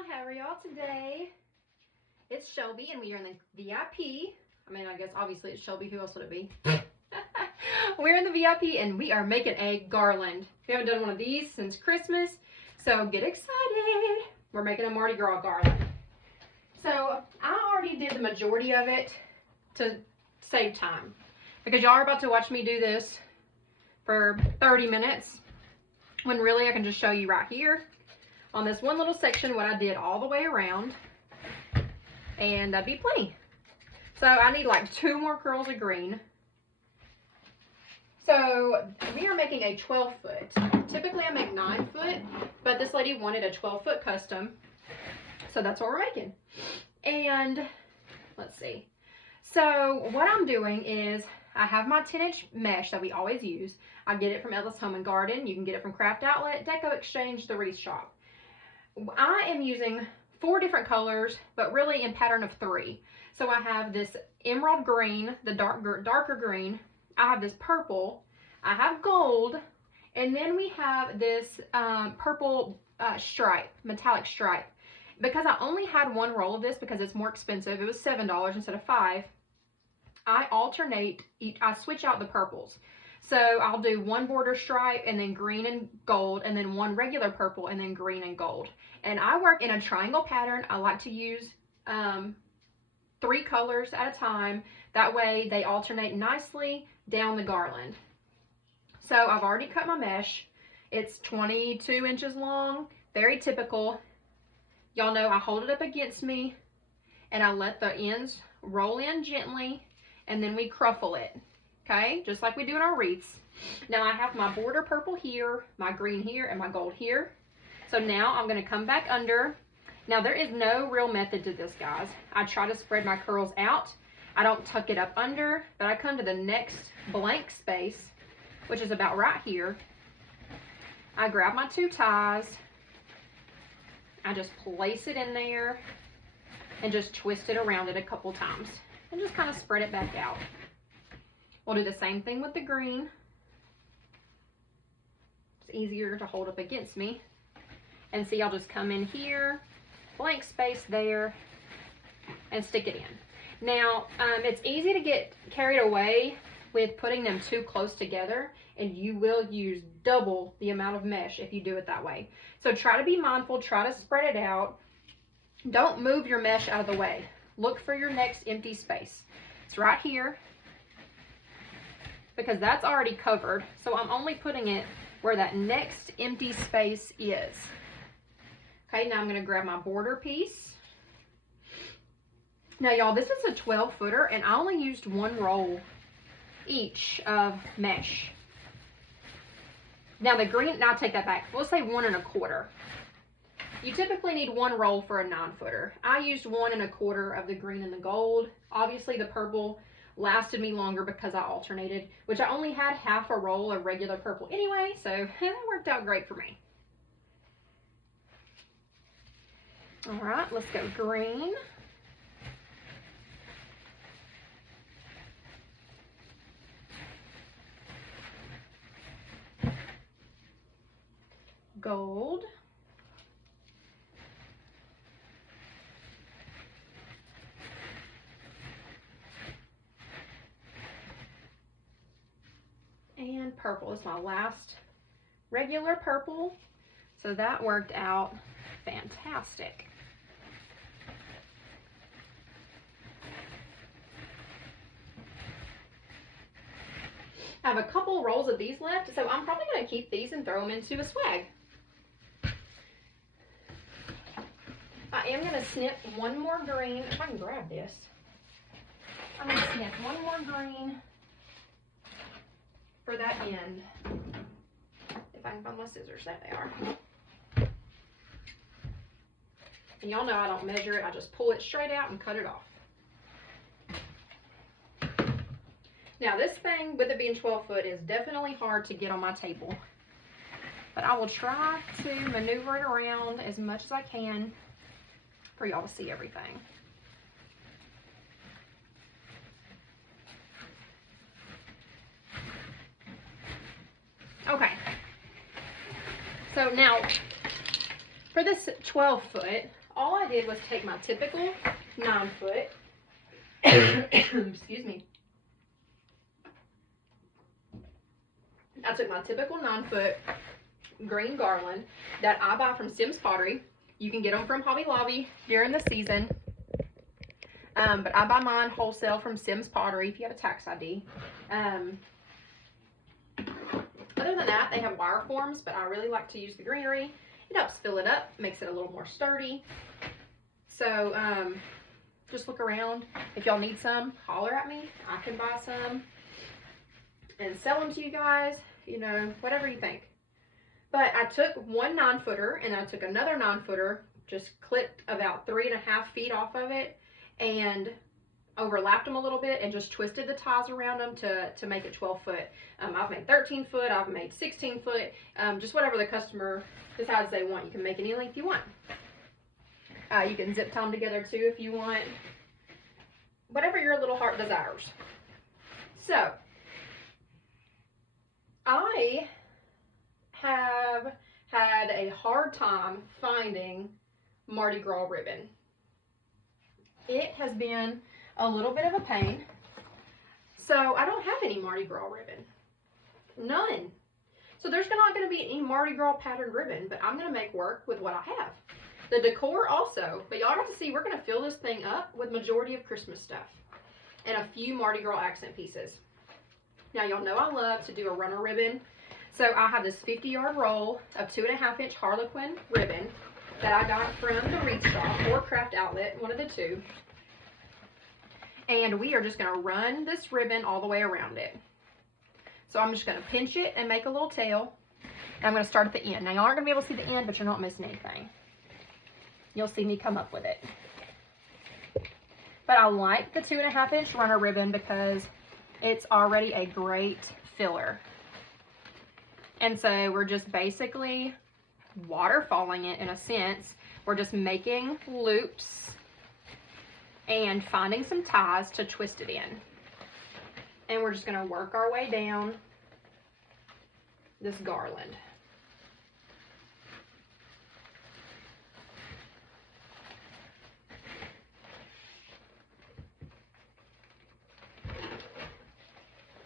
y'all, how are y'all today? It's Shelby and we are in the VIP. I mean, I guess obviously it's Shelby, who else would it be? We're in the VIP and we are making a garland. We haven't done one of these since Christmas, so get excited. We're making a Mardi Gras garland. So I already did the majority of it to save time, because y'all are about to watch me do this for 30 minutes when really I can just show you right here on this one little section what I did all the way around, and that'd be plenty. So I need like 2 more curls of green. So we are making a 12 foot. Typically I make 9 foot, but this lady wanted a 12 foot custom, so that's what we're making. And let's see. So what I'm doing is I have my 10-inch mesh that we always use. I get it from Ellis Home and Garden. You can get it from Craft Outlet, Deco Exchange, the Reese Shop. I am using 4 different colors, but really in pattern of 3. So I have this emerald green, the darker green. I have this purple. I have gold, and then we have this purple stripe, metallic stripe. Because I only had 1 roll of this because it's more expensive, it was $7 instead of $5. I alternate, I switch out the purples. So I'll do 1 border stripe and then green and gold, and then 1 regular purple and then green and gold. And I work in a triangle pattern. I like to use 3 colors at a time. That way they alternate nicely down the garland. So I've already cut my mesh. It's 22 inches long, very typical. Y'all know I hold it up against me and I let the ends roll in gently, and then we cruffle it, okay? Just like we do in our wreaths. Now I have my border purple here, my green here, and my gold here. So now I'm gonna come back under. Now there is no real method to this, guys. I try to spread my curls out. I don't tuck it up under, but I come to the next blank space, which is about right here. I grab my 2 ties. I just place it in there and just twist it around it a couple times and just kind of spread it back out. We'll do the same thing with the green. It's easier to hold up against me. And see, I'll just come in here, blank space there, and stick it in. Now, it's easy to get carried away with putting them too close together, and you will use double the amount of mesh if you do it that way. So try to be mindful, try to spread it out. Don't move your mesh out of the way. Look for your next empty space. It's right here, because that's already covered. So I'm only putting it where that next empty space is. Okay, now I'm gonna grab my border piece. Now y'all, this is a 12 footer and I only used 1 roll each of mesh. Now the green, now take that back. We'll say 1 1/4. You typically need 1 roll for a 9 footer. I used 1 1/4 of the green and the gold. Obviously the purple lasted me longer because I alternated, which I only had half a roll of regular purple anyway, so that worked out great for me. All right, let's go green. Gold. And purple is my last regular purple. So that worked out fantastic. I have a couple rolls of these left, so I'm probably going to keep these and throw them into a swag. I am going to snip 1 more green. If I can grab this. I'm going to snip 1 more green for that end. If I can find my scissors, there they are. And y'all know I don't measure it. I just pull it straight out and cut it off. Now this thing, with it being 12 foot, is definitely hard to get on my table. But I will try to maneuver it around as much as I can for y'all to see everything. Okay. So now, for this 12 foot, all I did was take my typical 9 foot, excuse me. I took my typical 9 foot green garland that I buy from Sims Pottery. You can get them from Hobby Lobby during the season. But I buy mine wholesale from Sims Pottery if you have a tax ID. Other than that, they have wire forms, but I really like to use the greenery. It helps fill it up, makes it a little more sturdy. So just look around. If y'all need some, holler at me. I can buy some and sell them to you guys, you know, whatever you think. But I took one 9-footer and I took another 9-footer, just clipped about 3.5 feet off of it and overlapped them a little bit and just twisted the ties around them to make it 12 foot. I've made 13 foot, I've made 16 foot, just whatever the customer decides they want. You can make any length you want. You can zip tie them together too if you want. Whatever your little heart desires. So, I have had a hard time finding Mardi Gras ribbon. It has been a little bit of a pain. So I don't have any Mardi Gras ribbon. None. So there's not going to be any Mardi Gras patterned ribbon, but I'm going to make work with what I have. The decor also, but y'all got to see we're going to fill this thing up with majority of Christmas stuff and a few Mardi Gras accent pieces. Now y'all know I love to do a runner ribbon. So I have this 50-yard roll of 2.5-inch Harlequin ribbon that I got from the Wreath Shop or Craft Outlet, one of the two. And we are just going to run this ribbon all the way around it. So I'm just going to pinch it and make a little tail. And I'm going to start at the end. Now y'all aren't going to be able to see the end, but you're not missing anything. You'll see me come up with it. But I like the 2.5-inch runner ribbon because it's already a great filler. And so we're just basically waterfalling it in a sense. We're just making loops and finding some ties to twist it in. And we're just going to work our way down this garland.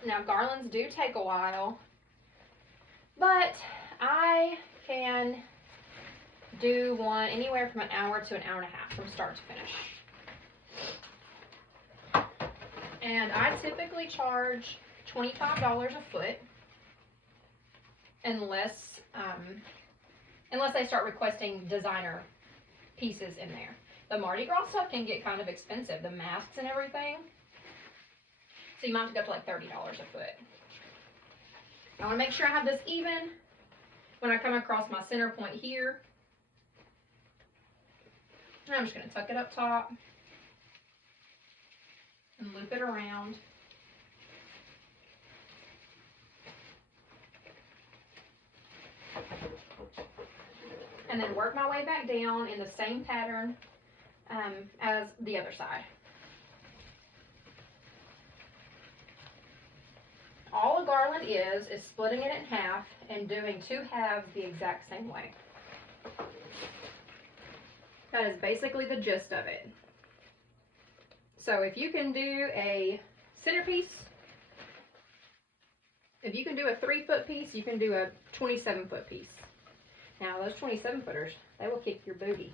Now garlands do take a while, but I can do one anywhere from an hour to an hour and a half from start to finish. And I typically charge $25 a foot unless they start requesting designer pieces in there. The Mardi Gras stuff can get kind of expensive, the masks and everything. So you might have to go up to like $30 a foot. I want to make sure I have this even when I come across my center point here. And I'm just going to tuck it up top and loop it around. And then work my way back down in the same pattern as the other side. All a garland is splitting it in half and doing 2 halves the exact same way. That is basically the gist of it. So if you can do a centerpiece, if you can do a 3-foot piece, you can do a 27-foot piece. Now those 27-footers, they will kick your booty.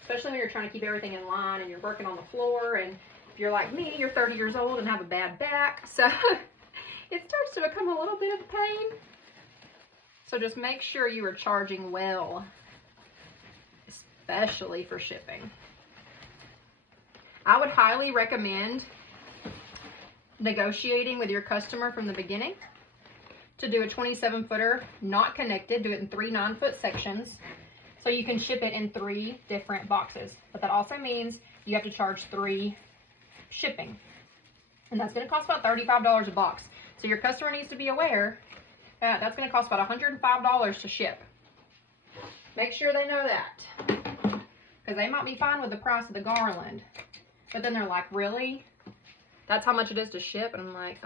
Especially when you're trying to keep everything in line and you're working on the floor, and if you're like me, you're 30 years old and have a bad back, so it starts to become a little bit of a pain. So just make sure you are charging well, especially for shipping. I would highly recommend negotiating with your customer from the beginning to do a 27-footer, not connected. Do it in 3 9-foot sections so you can ship it in 3 different boxes. But that also means you have to charge 3 shipping. And that's going to cost about $35 a box. So your customer needs to be aware that that's going to cost about $105 to ship. Make sure they know that. Because they might be fine with the price of the garland. But then they're like, really? That's how much it is to ship? And I'm like,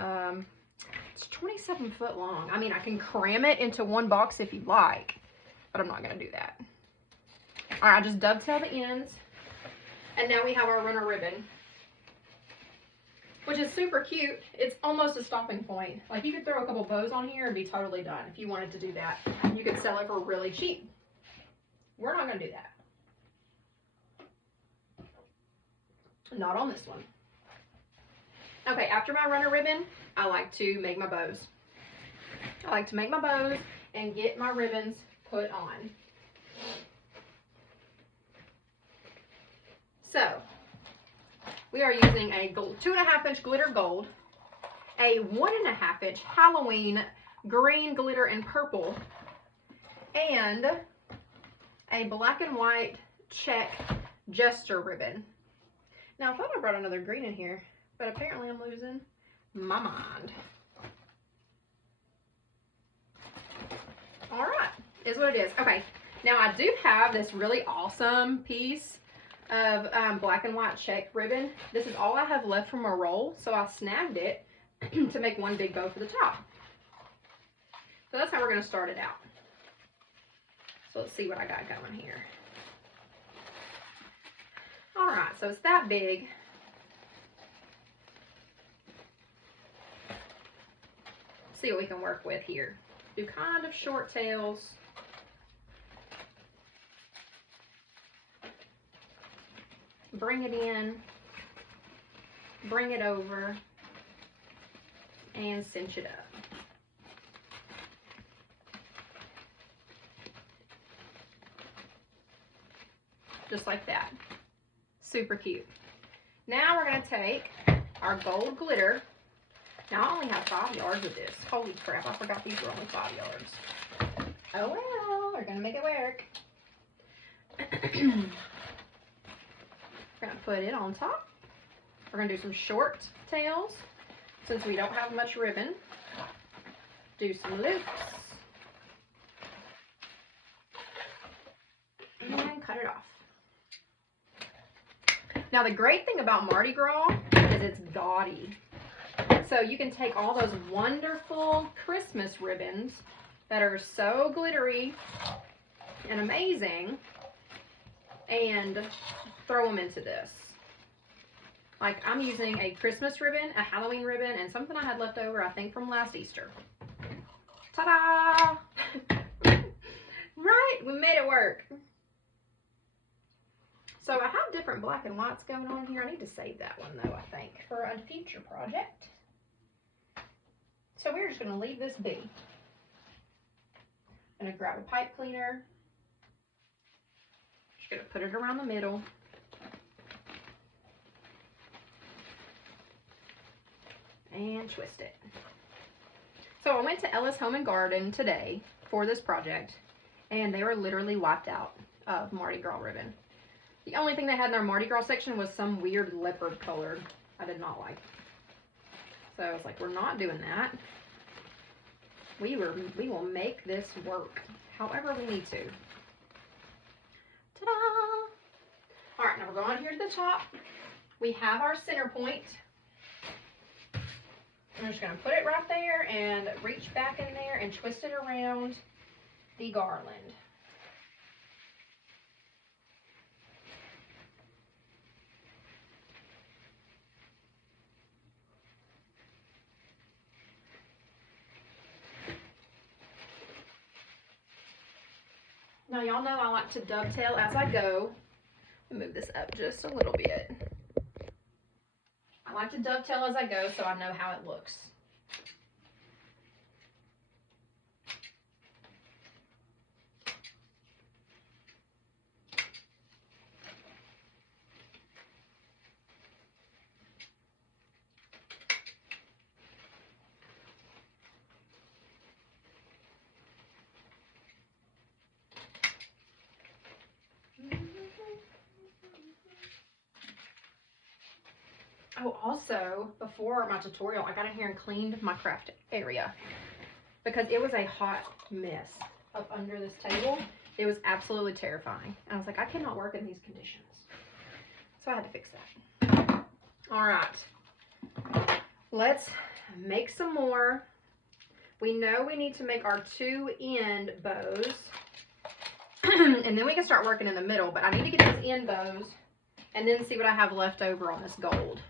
it's 27 foot long. I mean, I can cram it into 1 box if you'd like, but I'm not going to do that. All right, I just dovetail the ends. And now we have our runner ribbon, which is super cute. It's almost a stopping point. Like, you could throw a couple bows on here and be totally done if you wanted to do that. You could sell it for really cheap. We're not gonna do that. Not on this one. Okay, after my runner ribbon, I like to make my bows. I like to make my bows and get my ribbons put on. So, we are using a 2.5 inch glitter gold, a 1.5 inch Halloween green glitter and purple, and a black and white check jester ribbon. Now, I thought I brought another green in here, but apparently I'm losing my mind. All right, is what it is. Okay, now I do have this really awesome piece of black and white check ribbon. This is all I have left from a roll, so I snagged it to make one big bow for the top. So that's how we're going to start it out. So let's see what I got going here. All right, so it's that big. See what we can work with here. Do kind of short tails. Bring it in, bring it over, and cinch it up. Just like that. Super cute. Now we're going to take our gold glitter. Now I only have 5 yards of this. Holy crap, I forgot these were only 5 yards. Oh well, we're going to make it work. We're going to put it on top. We're going to do some short tails since we don't have much ribbon. Do some loops. And cut it off. Now the great thing about Mardi Gras is it's gaudy. So you can take all those wonderful Christmas ribbons that are so glittery and amazing and throw them into this. Like, I'm using a Christmas ribbon, a Halloween ribbon, and something I had left over, I think, from last Easter. Ta-da! Right? We made it work. So I have different black and whites going on here. I need to save that one, though, I think, for a future project. So we're just going to leave this be. I'm going to grab a pipe cleaner. Just going to put it around the middle. And twist it. So I went to Ellis Home and Garden today for this project, and they were literally wiped out of Mardi Gras ribbon. The only thing they had in their Mardi Gras section was some weird leopard color I did not like. So I was like, we're not doing that. We will make this work however we need to. Ta-da! All right, now we're going here to the top. We have our center point. I'm just going to put it right there and reach back in there and twist it around the garland. Now y'all know I like to dovetail as I go. Let me move this up just a little bit. I like to dovetail as I go so I know how it looks. Oh, also, before my tutorial, I got in here and cleaned my craft area because it was a hot mess up under this table. It was absolutely terrifying. And I was like, I cannot work in these conditions. So I had to fix that. All right. Let's make some more. We know we need to make our 2 end bows. And then we can start working in the middle, but I need to get these end bows and then see what I have left over on this gold.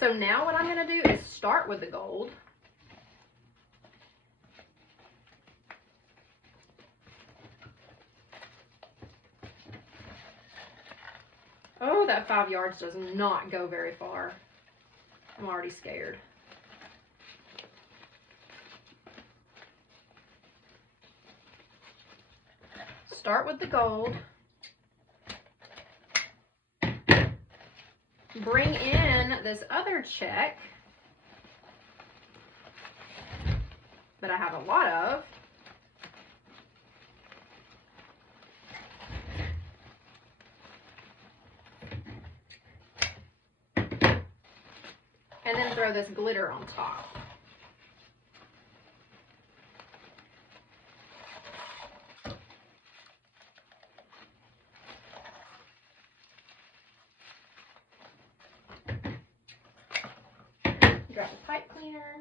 So now what I'm going to do is start with the gold. Oh, that 5 yards does not go very far. I'm already scared. Start with the gold. Bring in this other check that I have a lot of. And then throw this glitter on top. Grab the pipe cleaner.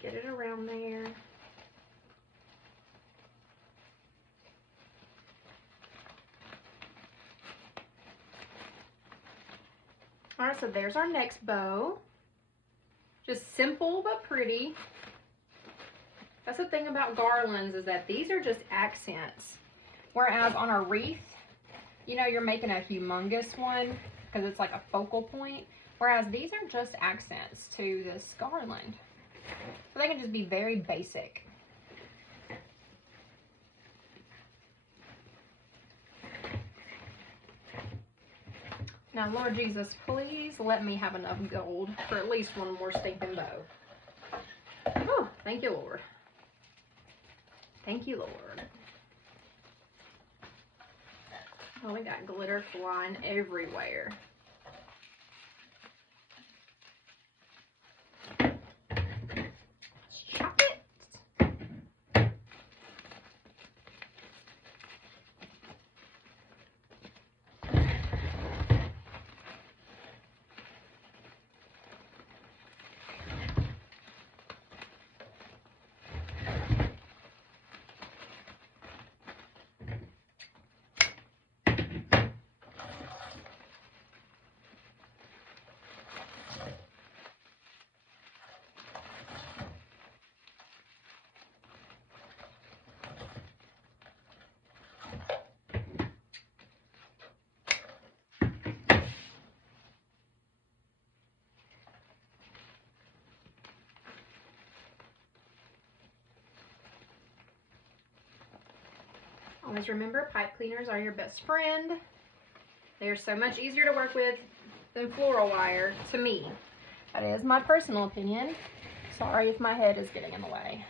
Get it around there. All right, so there's our next bow. Just simple but pretty. That's the thing about garlands, is that these are just accents. Whereas on a wreath, you know, you're making a humongous one because it's like a focal point. Whereas these are just accents to this garland. So they can just be very basic. Now, Lord Jesus, please let me have enough gold for at least one more stinking bow. Oh, thank you, Lord. Thank you, Lord. Oh, we got glitter flying everywhere. Let's chop it. Always remember, pipe cleaners are your best friend. They are so much easier to work with than floral wire, to me. That is my personal opinion. Sorry if my head is getting in the way.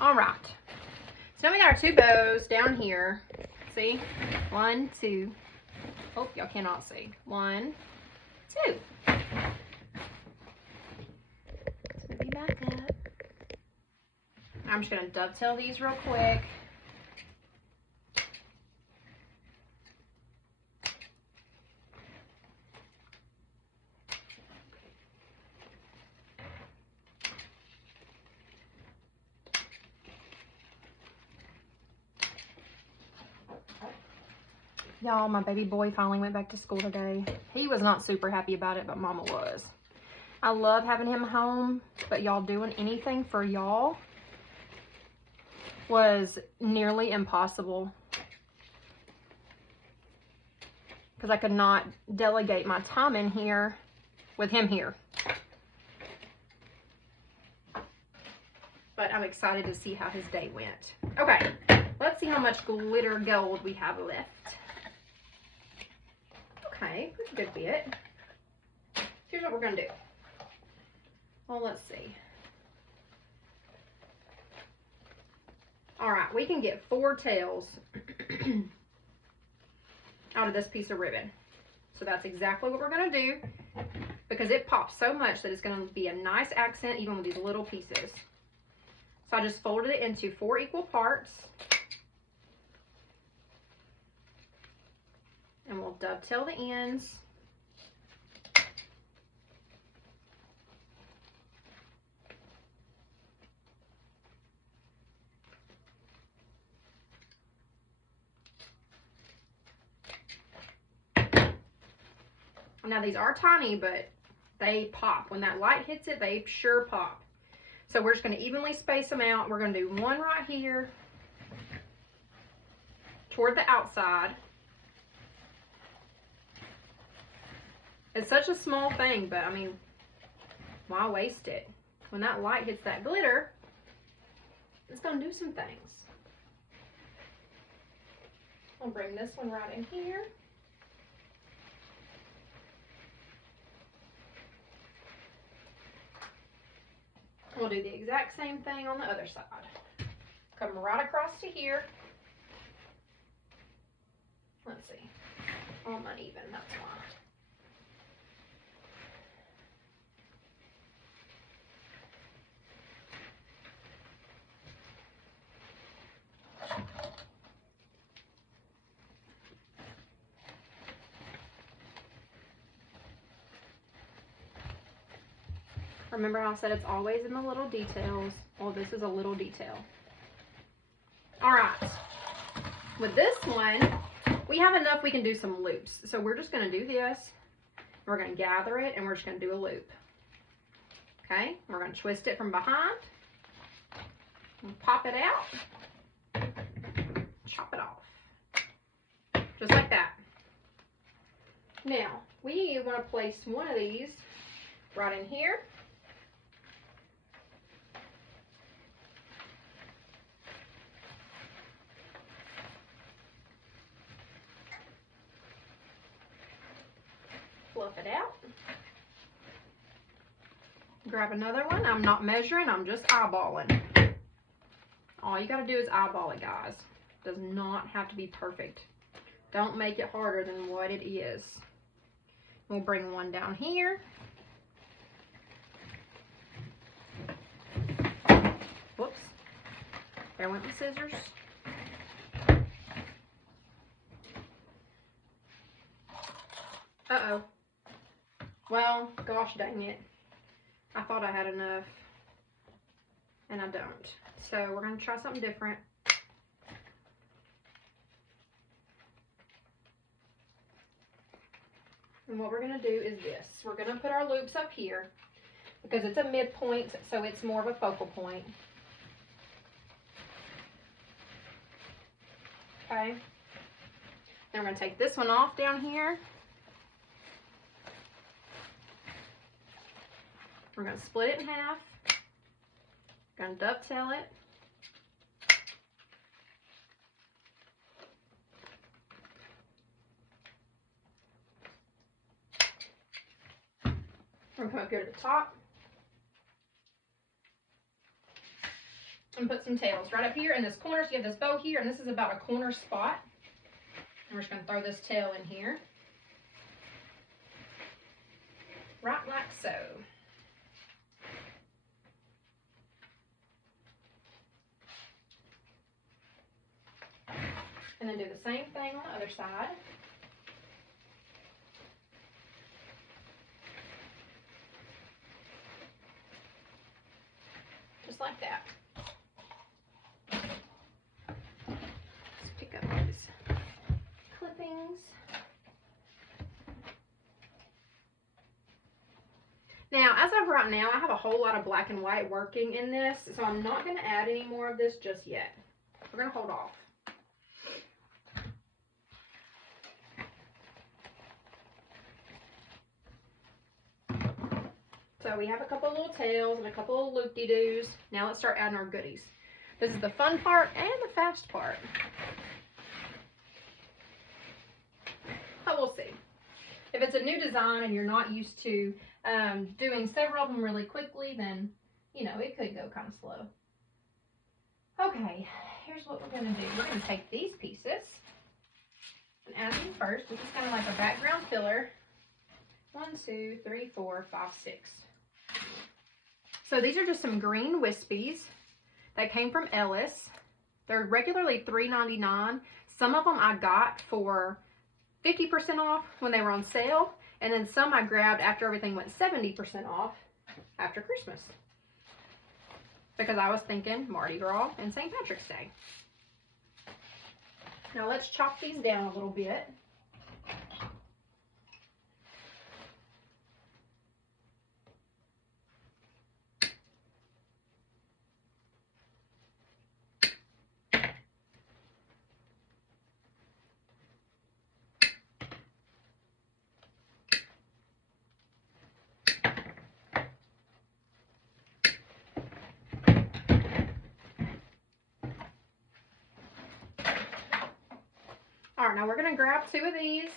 All right, so now we got our 2 bows down here. See, 1, 2. Oh, y'all cannot see. 1, 2. Let's move you back up. I'm just gonna dovetail these real quick. Y'all, my baby boy finally went back to school today. He was not super happy about it, but Mama was. I love having him home, but y'all, doing anything for y'all was nearly impossible because I could not delegate my time in here with him here. But I'm excited to see how his day went. Okay, let's see how much glitter gold we have left. Okay, that's a good bit. Here's what we're gonna do. Well, let's see. All right, we can get 4 tails out of this piece of ribbon. So that's exactly what we're going to do, because it pops so much that it's going to be a nice accent even with these little pieces. So I just folded it into 4 equal parts. And we'll dovetail the ends. Now these are tiny, but they pop. When that light hits it, they sure pop. So we're just going to evenly space them out. We're going to do one right here toward the outside. It's such a small thing, but I mean, why waste it? When that light hits that glitter, it's going to do some things. I'll bring this one right in here. We'll do the exact same thing on the other side. Come right across to here. Let's see. All uneven, that's why. Remember how I said it's always in the little details? Well, this is a little detail. All right. With this one, we have enough we can do some loops. So we're just going to do this. We're going to gather it, and we're just going to do a loop. Okay? We're going to twist it from behind. And pop it out. Chop it off. Just like that. Now, we want to place one of these right in here. Fluff it out. Grab another one. I'm not measuring, I'm just eyeballing. All you gotta do is eyeball it, guys. Does not have to be perfect. Don't make it harder than what it is. We'll bring one down here. Whoops. There went my scissors. Uh-oh. Well, gosh dang it. I thought I had enough, and I don't. So we're going to try something different. And what we're going to do is this. We're going to put our loops up here because it's a midpoint, so it's more of a focal point. Okay. Then we're going to take this one off down here. We're going to split it in half. Going to dovetail it. We're going to come up here to the top. And put some tails right up here in this corner. So you have this bow here, and this is about a corner spot. And we're just going to throw this tail in here. Right like so. And then do the same thing on the other side. Just like that. Let's pick up these clippings. Now, as of right now, I have a whole lot of black and white working in this, so I'm not going to add any more of this just yet. We're going to hold off. So we have a couple of little tails and a couple of loop-de-doos. Now let's start adding our goodies. This is the fun part and the fast part. But we'll see. If it's a new design and you're not used to doing several of them really quickly, then, you know, it could go kind of slow. Okay, here's what we're going to do. We're going to take these pieces. Add these first. This is kind of like a background filler. 1, 2, 3, 4, 5, 6. So these are just some green wispies that came from Ellis. They're regularly $3.99. Some of them I got for 50% off when they were on sale, and then some I grabbed after everything went 70% off after Christmas, because I was thinking Mardi Gras and St. Patrick's Day. Now let's chop these down a little bit. All right, now we're gonna grab 2 of these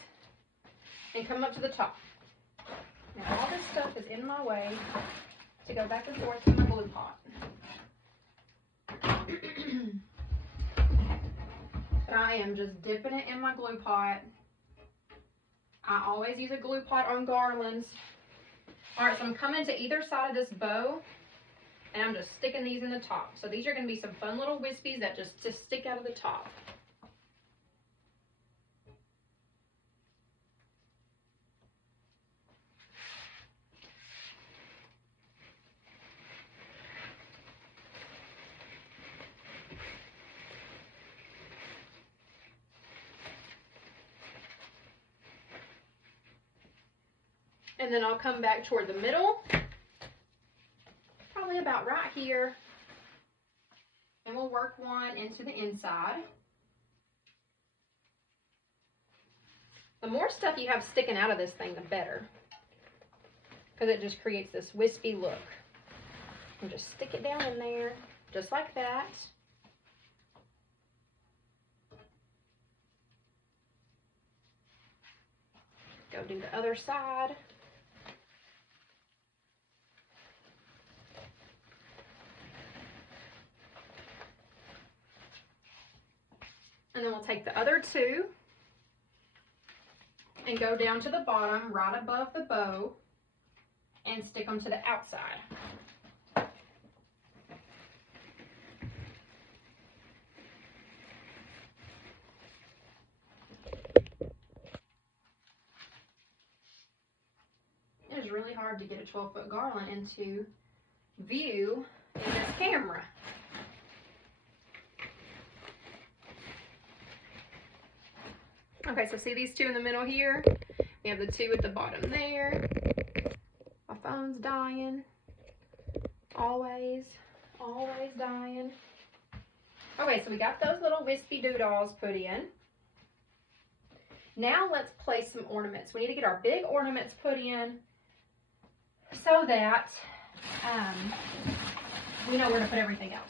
and come up to the top. Now all this stuff is in my way to go back and forth in my glue pot. But I am just dipping it in my glue pot. I always use a glue pot on garlands. All right, so I'm coming to either side of this bow, and I'm just sticking these in the top. So these are gonna be some fun little wispies that just stick out of the top. And then I'll come back toward the middle, probably about right here, and we'll work one into the inside. The more stuff you have sticking out of this thing, the better, because it just creates this wispy look. And just stick it down in there, just like that. Go do the other side. And then we'll take the other 2 and go down to the bottom right above the bow and stick them to the outside. It is really hard to get a 12-foot garland into view in this camera. Okay, so see these 2 in the middle here? We have the 2 at the bottom there. My phone's dying. Always, always dying. Okay, so we got those little wispy doodles put in. Now let's place some ornaments. We need to get our big ornaments put in so that we know where to put everything else.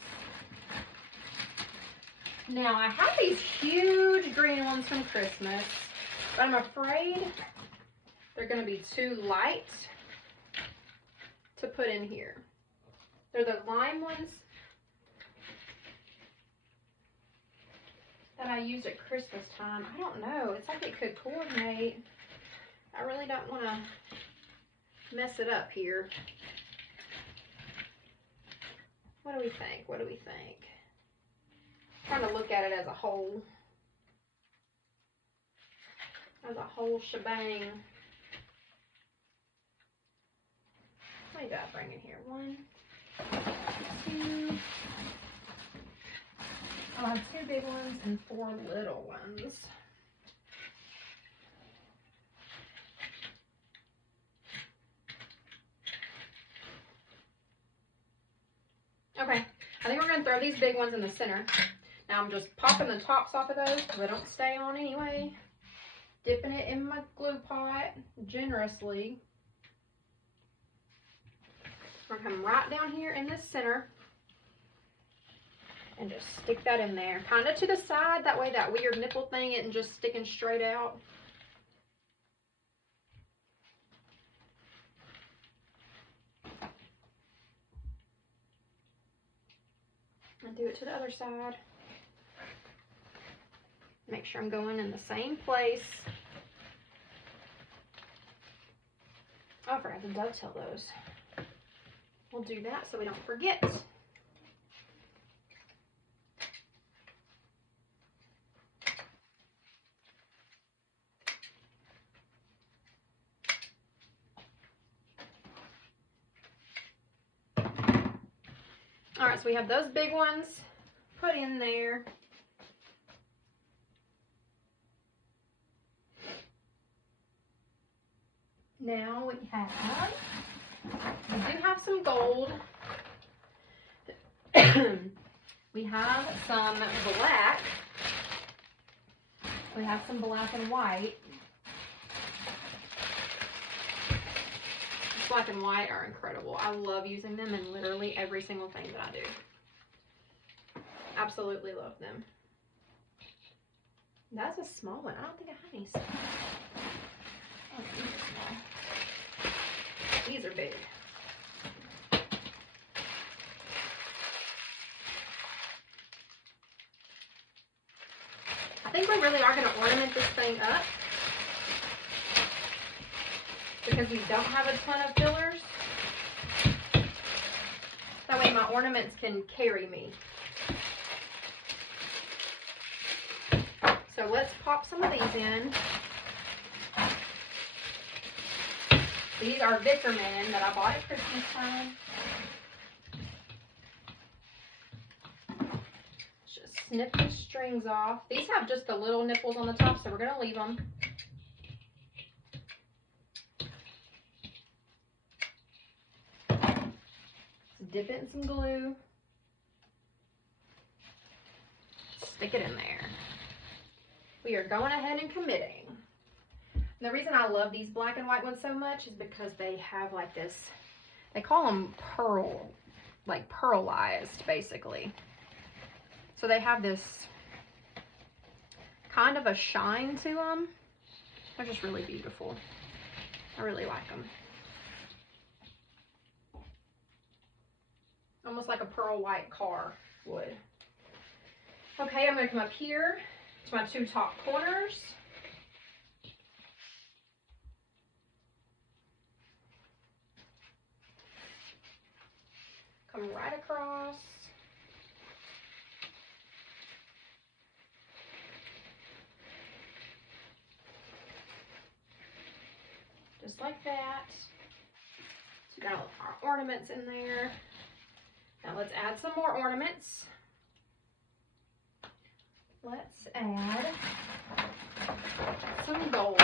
Now, I have these huge green ones from Christmas, but I'm afraid they're going to be too light to put in here. They're the lime ones that I used at Christmas time. I don't know. It's like it could coordinate. I really don't want to mess it up here. What do we think? What do we think? Trying to look at it as a whole shebang. How many did I bring in here? 1, 2. I'll have 2 big ones and 4 little ones. Okay, I think we're going to throw these big ones in the center. Now I'm just popping the tops off of those because they don't stay on anyway. Dipping it in my glue pot generously. I'm going to come right down here in this center and just stick that in there. Kind of to the side, that way that weird nipple thing isn't just sticking straight out. And do it to the other side. Make sure I'm going in the same place. Oh, I forgot to dovetail those. We'll do that so we don't forget. All right, so we have those big ones put in there. Now we do have some gold. We have some black. We have some black and white. Black and white are incredible. I love using them in literally every single thing that I do. Absolutely love them. That's a small one. I don't think I have any small. Oh, these are small. These are big. I think we really are going to ornament this thing up because we don't have a ton of fillers. That way my ornaments can carry me. So let's pop some of these in. These are Vickerman that I bought at Christmas time. Just snip the strings off. These have just the little nipples on the top, so we're going to leave them. Dip it in some glue. Stick it in there. We are going ahead and committing. And the reason I love these black and white ones so much is because they have like this, they call them pearl, like pearlized basically. So they have this kind of a shine to them. They're just really beautiful. I really like them. Almost like a pearl white car would. Okay, I'm going to come up here to my two top corners. Come right across. Just like that. So we got our ornaments in there. Now let's add some more ornaments. Let's add some gold.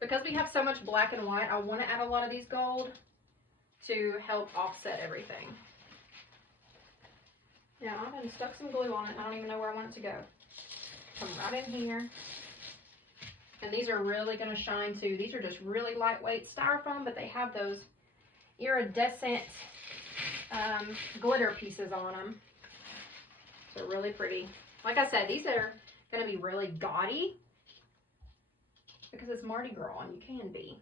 Because we have so much black and white, I want to add a lot of these gold to help offset everything. Now I've done stuck some glue on it. I don't even know where I want it to go. Come right in here. And these are really going to shine too. These are just really lightweight styrofoam, but they have those iridescent glitter pieces on them. So really pretty. Like I said, these are going to be really gaudy because it's Mardi Gras and you can be.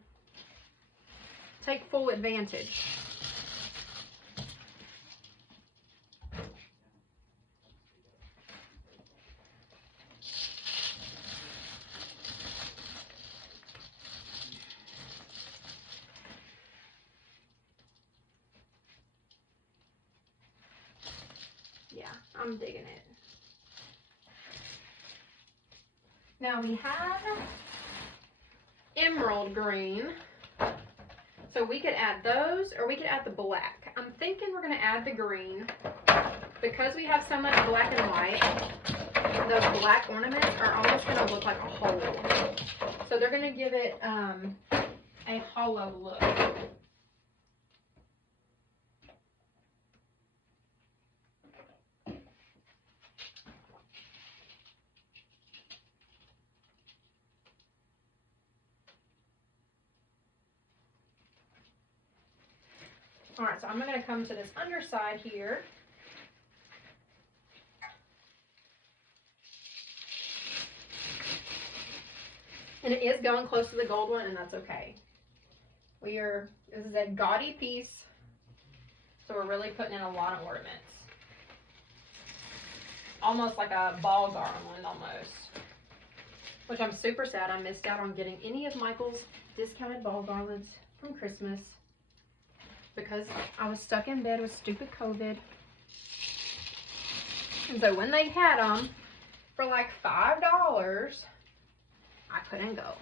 Take full advantage. Yeah, I'm digging it. Now we have emerald green. So we could add those or we could add the black. I'm thinking we're going to add the green because we have so much black and white. Those black ornaments are almost going to look like a hole. So they're going to give it a hollow look. All right, so I'm going to come to this underside here. And it is going close to the gold one, and that's okay. This is a gaudy piece, so we're really putting in a lot of ornaments. Almost like a ball garland almost. Which I'm super sad I missed out on getting any of Michael's discounted ball garlands from Christmas because I was stuck in bed with stupid COVID. And so when they had them for like $5, I couldn't go.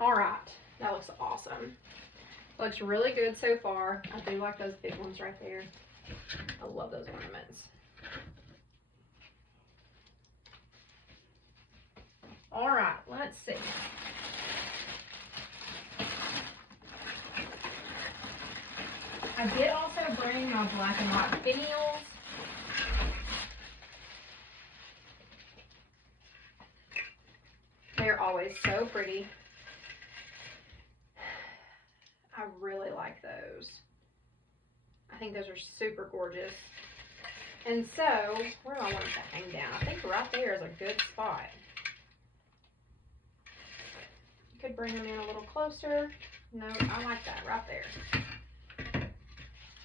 All right, that looks awesome. Looks really good so far. I do like those big ones right there. I love those ornaments. All right, let's see. I did also bring my black and white finials. They're always so pretty. I really like those. I think those are super gorgeous. And so, where do I want it to hang down? I think right there is a good spot. You could bring them in a little closer. No, I like that right there.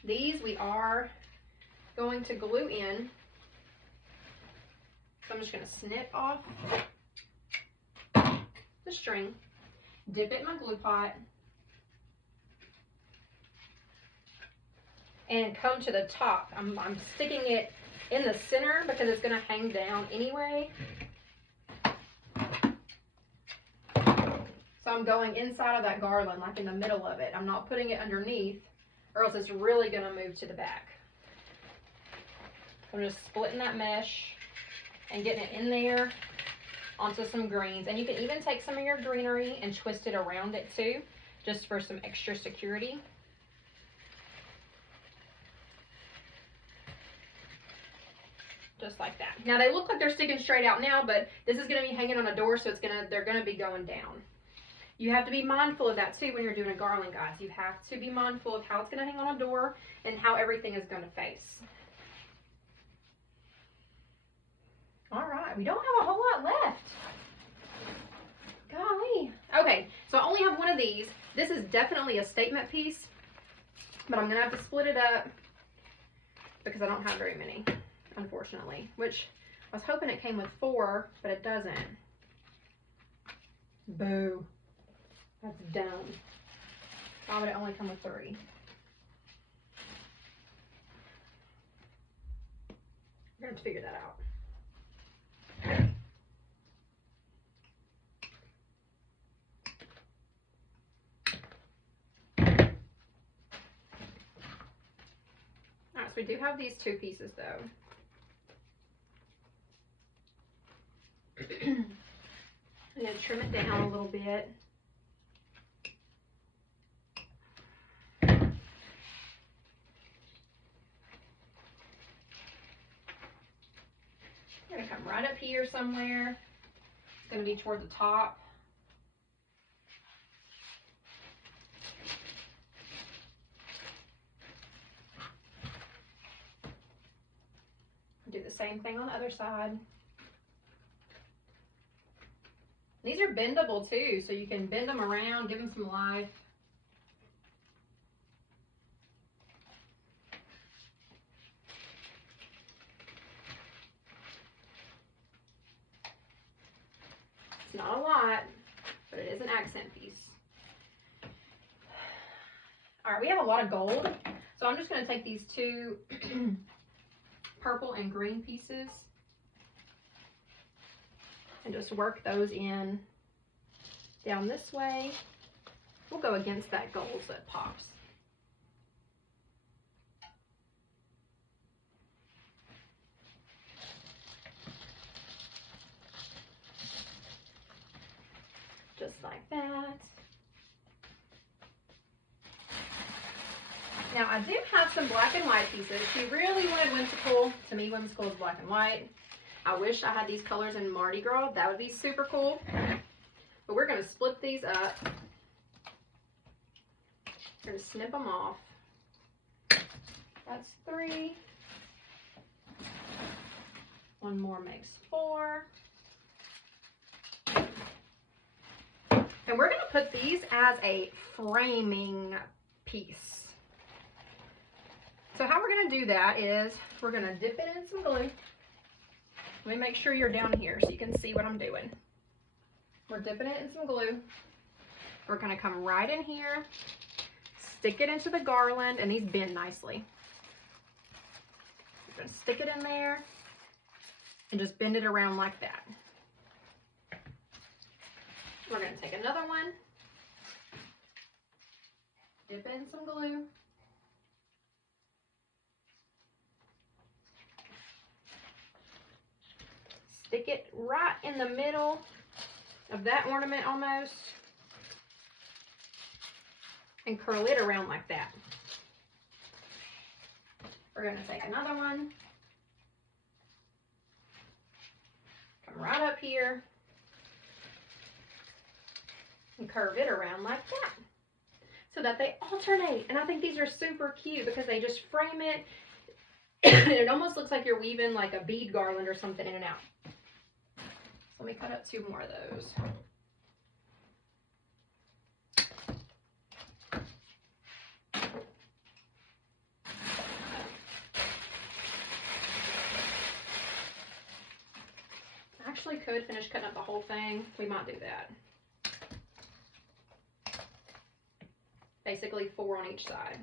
These we are going to glue in. So I'm just going to snip off the string, dip it in my glue pot, and come to the top. I'm sticking it in the center because it's going to hang down anyway. So I'm going inside of that garland, like in the middle of it. I'm not putting it underneath, or else it's really going to move to the back. I'm just splitting that mesh and getting it in there onto some greens. And you can even take some of your greenery and twist it around it too, just for some extra security. Just like that. Now they look like they're sticking straight out now, but this is going to be hanging on a door, so they're going to be going down. You have to be mindful of that too when you're doing a garland, guys. You have to be mindful of how it's going to hang on a door and how everything is going to face. All right, we don't have a whole lot left. Golly. Okay, so I only have one of these. This is definitely a statement piece, but I'm going to have to split it up because I don't have very many, unfortunately, which I was hoping it came with 4, but it doesn't. Boo. That's dumb. Why would it only come with 3? We're going to have to figure that out. Alright, so we do have these 2 pieces though. I'm going to trim it down a little bit. I'm going to come right up here somewhere. It's going to be toward the top. Do the same thing on the other side. These are bendable too, so you can bend them around, give them some life. It's not a lot, but it is an accent piece. All right, we have a lot of gold, so I'm just going to take these 2 purple and green pieces and just work those in down this way. We'll go against that gold so it pops. Just like that. Now I do have some black and white pieces. She really wanted whimsical. To me, whimsical is black and white. I wish I had these colors in Mardi Gras. That would be super cool. But we're going to split these up. We're going to snip them off. That's 3. 1 more makes 4. And we're going to put these as a framing piece. So how we're going to do that is we're going to dip it in some glue. Let me make sure you're down here so you can see what I'm doing. We're dipping it in some glue. We're going to come right in here, stick it into the garland, and these bend nicely. We're going to stick it in there and just bend it around like that. We're going to take another one, dip in some glue, stick it right in the middle of that ornament almost, and curl it around like that. We're going to take another one, come right up here, and curve it around like that so that they alternate. And I think these are super cute because they just frame it and it almost looks like you're weaving like a bead garland or something in and out. So let me cut up 2 more of those. I actually could finish cutting up the whole thing. We might do that. Basically 4 on each side.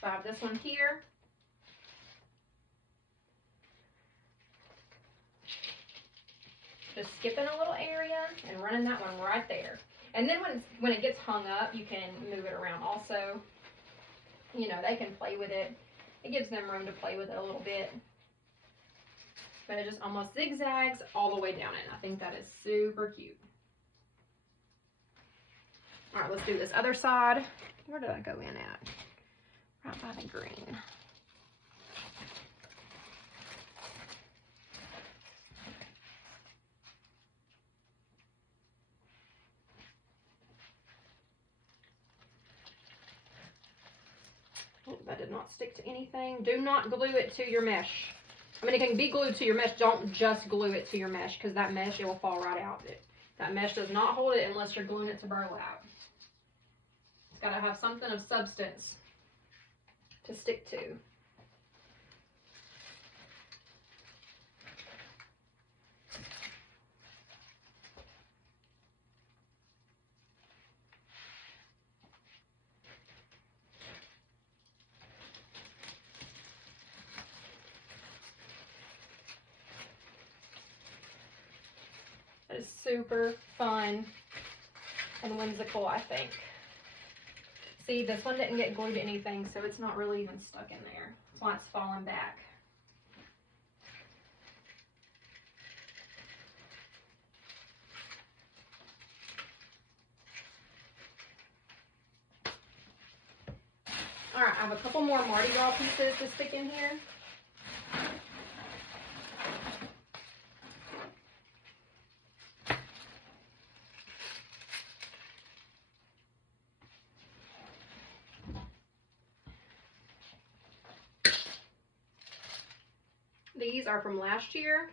So I have this one here. Just skipping a little area and running that one right there. And then when it gets hung up, you can move it around also. You know, they can play with it. It gives them room to play with it a little bit. But it just almost zigzags all the way down it. I think that is super cute. All right, let's do this other side. Where did I go in at? Right by the green. Oh, that did not stick to anything. Do not glue it to your mesh. I mean, it can be glued to your mesh. Don't just glue it to your mesh because that mesh, it will fall right out. That mesh does not hold it unless you're gluing it to burlap. It's got to have something of substance to stick to. That is super fun and whimsical, I think. See, this one didn't get glued to anything, so it's not really even stuck in there. That's why it's falling back. All right, I have a couple more Mardi Gras pieces to stick in here. These are from last year.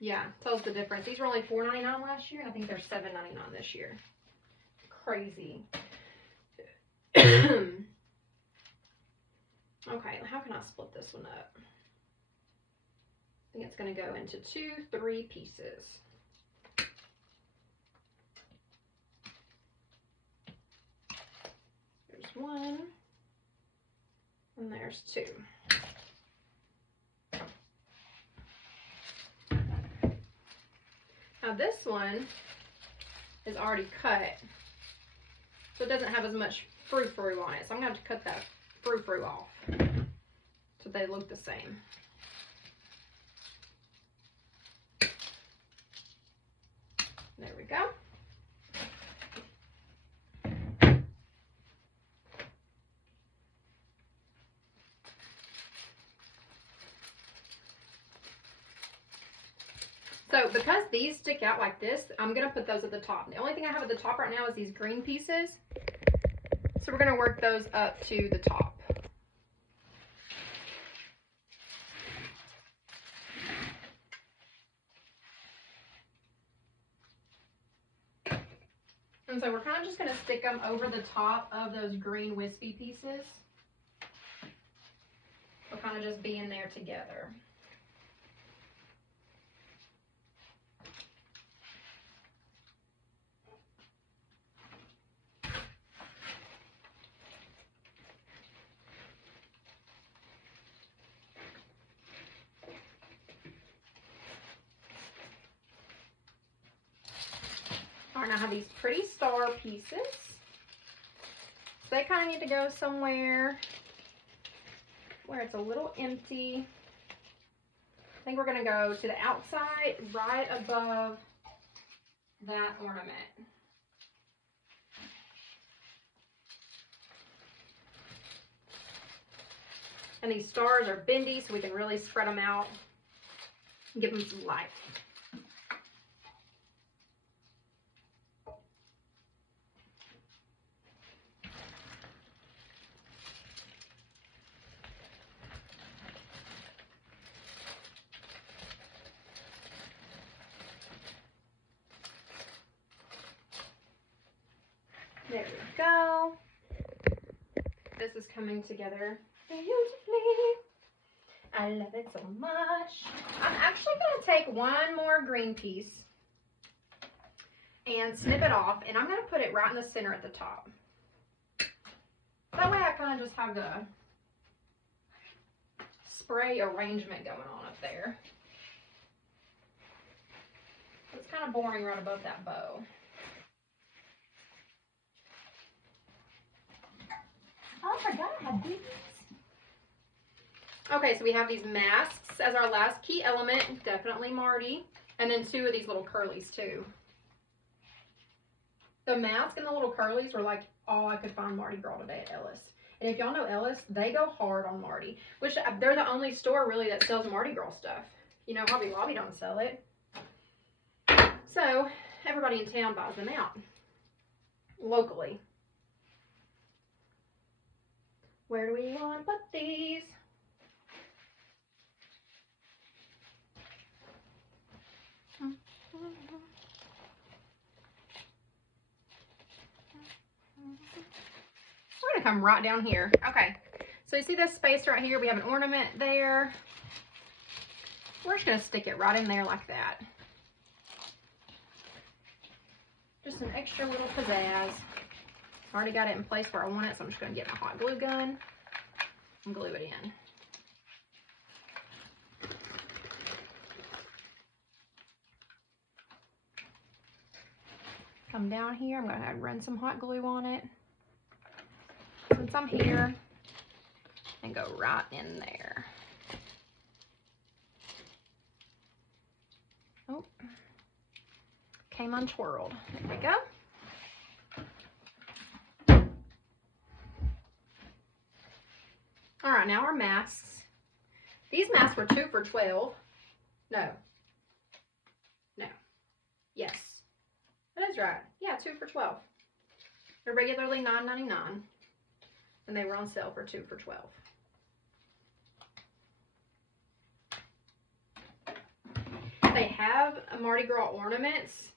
Yeah, tells the difference. These were only $4.99 last year, and I think they're $7.99 this year. Crazy. Okay, how can I split this one up? I think it's going to go into 3 pieces. There's 1, and there's 2. Now this one is already cut, so it doesn't have as much frou-frou on it. So I'm going to have to cut that frou-frou off so they look the same. There we go. So because these stick out like this, I'm going to put those at the top. The only thing I have at the top right now is these green pieces. So we're going to work those up to the top. And so we're kind of just going to stick them over the top of those green wispy pieces. They'll kind of just be in there together. All right, now I have these pretty star pieces. So they kind of need to go somewhere where it's a little empty. I think we're going to go to the outside right above that ornament. And these stars are bendy, so we can really spread them out and give them some life. There we go. This is coming together beautifully. I love it so much. I'm actually going to take one more green piece and snip it off, and I'm going to put it right in the center at the top. That way I kind of just have the spray arrangement going on up there. It's kind of boring right above that bow. Oh, I forgot I had these. Okay, so we have these masks as our last key element, definitely Mardi, and then two of these little curlies too. The mask and the little curlies were like all I could find Mardi Gras today at Ellis. And if y'all know Ellis, they go hard on Mardi, which they're the only store really that sells Mardi Gras stuff. You know, Hobby Lobby don't sell it. So everybody in town buys them out locally. Where do we want to put these? We're going to come right down here. Okay, so you see this space right here? We have an ornament there. We're just going to stick it right in there like that. Just an extra little pizzazz. Already got it in place where I want it, so I'm just going to get my hot glue gun and glue it in. Come down here, I'm going to run some hot glue on it since I'm here, and go right in there. Oh, came untwirled. There we go. All right, now our masks. These masks were 2 for $12. No. Yes. That is right. Yeah, 2 for $12. They're regularly $9.99, and they were on sale for 2 for $12. They have Mardi Gras ornaments,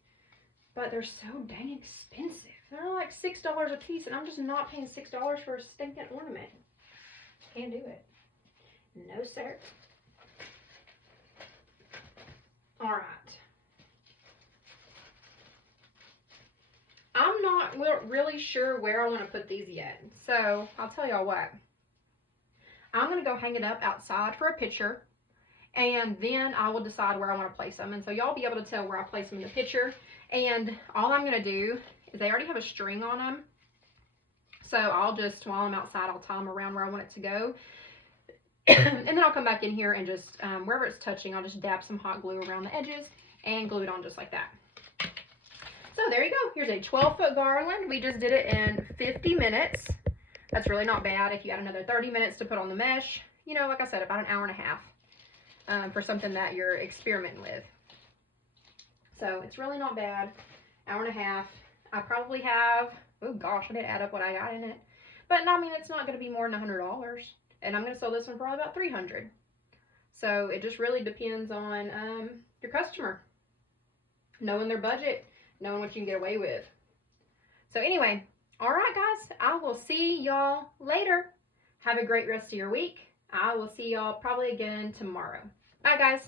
but they're so dang expensive. They're like $6 a piece, and I'm just not paying $6 for a stinking ornament. Can't do it. No, sir. All right. I'm not really sure where I want to put these yet. So I'll tell y'all what. I'm going to go hang it up outside for a picture, and then I will decide where I want to place them. And so y'all be able to tell where I place them in the picture. And all I'm going to do is they already have a string on them. So I'll just, while I'm outside, I'll tie them around where I want it to go. And then I'll come back in here and just, wherever it's touching, I'll just dab some hot glue around the edges and glue it on just like that. So there you go. Here's a 12-foot garland. We just did it in 50 minutes. That's really not bad. If you had another 30 minutes to put on the mesh, you know, like I said, about an hour and a half for something that you're experimenting with. So it's really not bad. Hour and a half. I probably have, oh gosh, I didn't add up what I got in it. But I mean, it's not going to be more than $100. And I'm going to sell this one for probably about $300. So it just really depends on your customer. Knowing their budget, knowing what you can get away with. So anyway, all right, guys. I will see y'all later. Have a great rest of your week. I will see y'all probably again tomorrow. Bye, guys.